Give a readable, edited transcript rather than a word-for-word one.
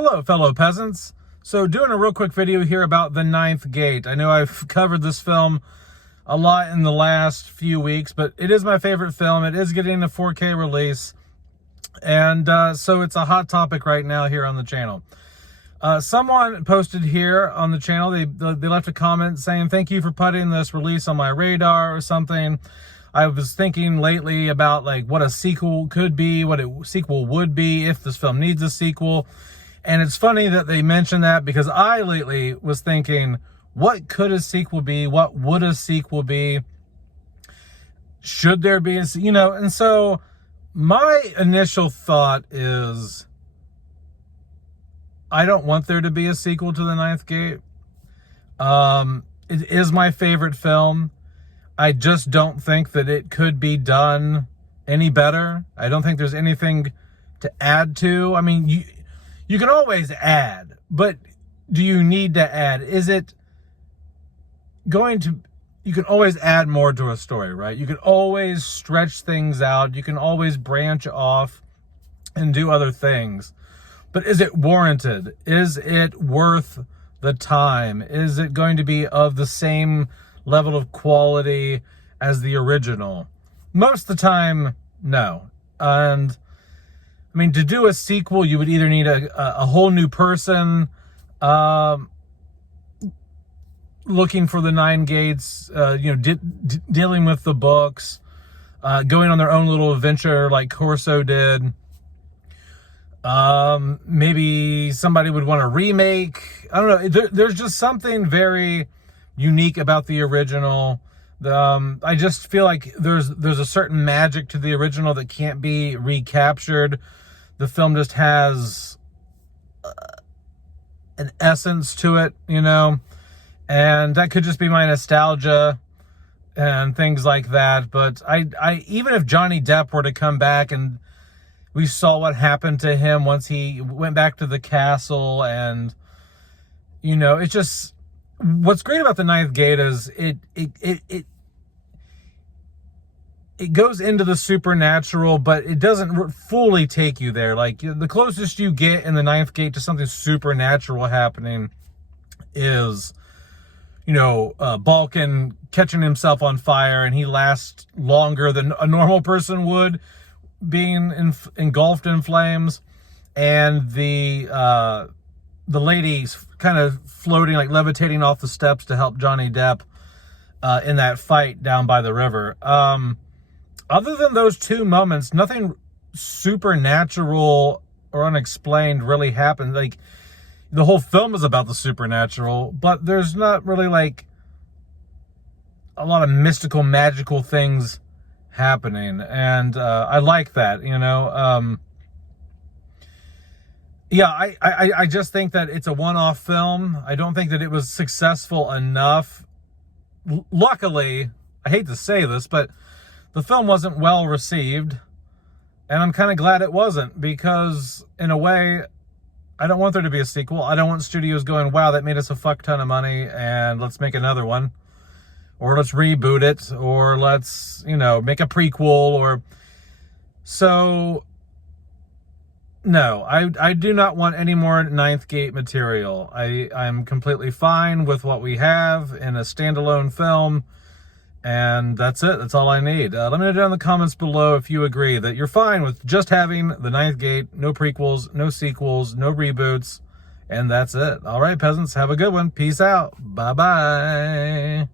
Hello, fellow peasants. So doing a real quick video here about The Ninth Gate. I know I've covered this film a lot in the last few weeks, but it is my favorite film. It is getting a 4K release. And so it's a hot topic right now here on the channel. Someone posted here on the channel, they left a comment saying, thank you for putting this release on my radar or something. I was thinking lately about like what a sequel could be, what a sequel would be if this film needs a sequel. And it's funny that they mentioned that because I lately was thinking, what could a sequel be? What would a sequel be? Should there be a, and so my initial thought is, I don't want there to be a sequel to The Ninth Gate. It is my favorite film. I just don't think that it could be done any better. I don't think there's anything to add to. I mean, you can always add, but do you need to add? Is it going to, you can always add more to a story, right? You can always stretch things out. You can always branch off and do other things. But is it warranted? Is it worth the time? Is it going to be of the same level of quality as the original? Most of the time, no. And I mean, to do a sequel, you would either need a whole new person looking for the Nine Gates, dealing with the books, going on their own little adventure like Corso did. Maybe somebody would want a remake. I don't know. There's just something very unique about the original. I just feel like there's a certain magic to the original that can't be recaptured. The film just has an essence to it, and that could just be my nostalgia and things like that. But I even if Johnny Depp were to come back and we saw what happened to him once he went back to the castle, and it's just, what's great about The Ninth Gate is it goes into the supernatural, but it doesn't fully take you there. Like, the closest you get in The Ninth Gate to something supernatural happening is, Balkan catching himself on fire, and he lasts longer than a normal person would, being engulfed in flames, and the lady's kind of floating, like levitating off the steps to help Johnny Depp in that fight down by the river. Other than those two moments, nothing supernatural or unexplained really happened. Like, the whole film is about the supernatural, but there's not really like a lot of mystical, magical things happening, and I like that. I just think that it's a one-off film. I don't think that it was successful enough. Luckily, I hate to say this, but the film wasn't well received, and I'm kind of glad it wasn't, because in a way, I don't want there to be a sequel. I don't want studios going, wow, that made us a fuck ton of money, and let's make another one. Or let's reboot it, or let's, make a prequel, or... So, no, I do not want any more Ninth Gate material. I'm completely fine with what we have in a standalone film, and that's it. That's all I need. Let me know down in the comments below if you agree that you're fine with just having The Ninth Gate, no prequels, no sequels, no reboots, and that's it. All right, peasants, have a good one. Peace out. Bye-bye.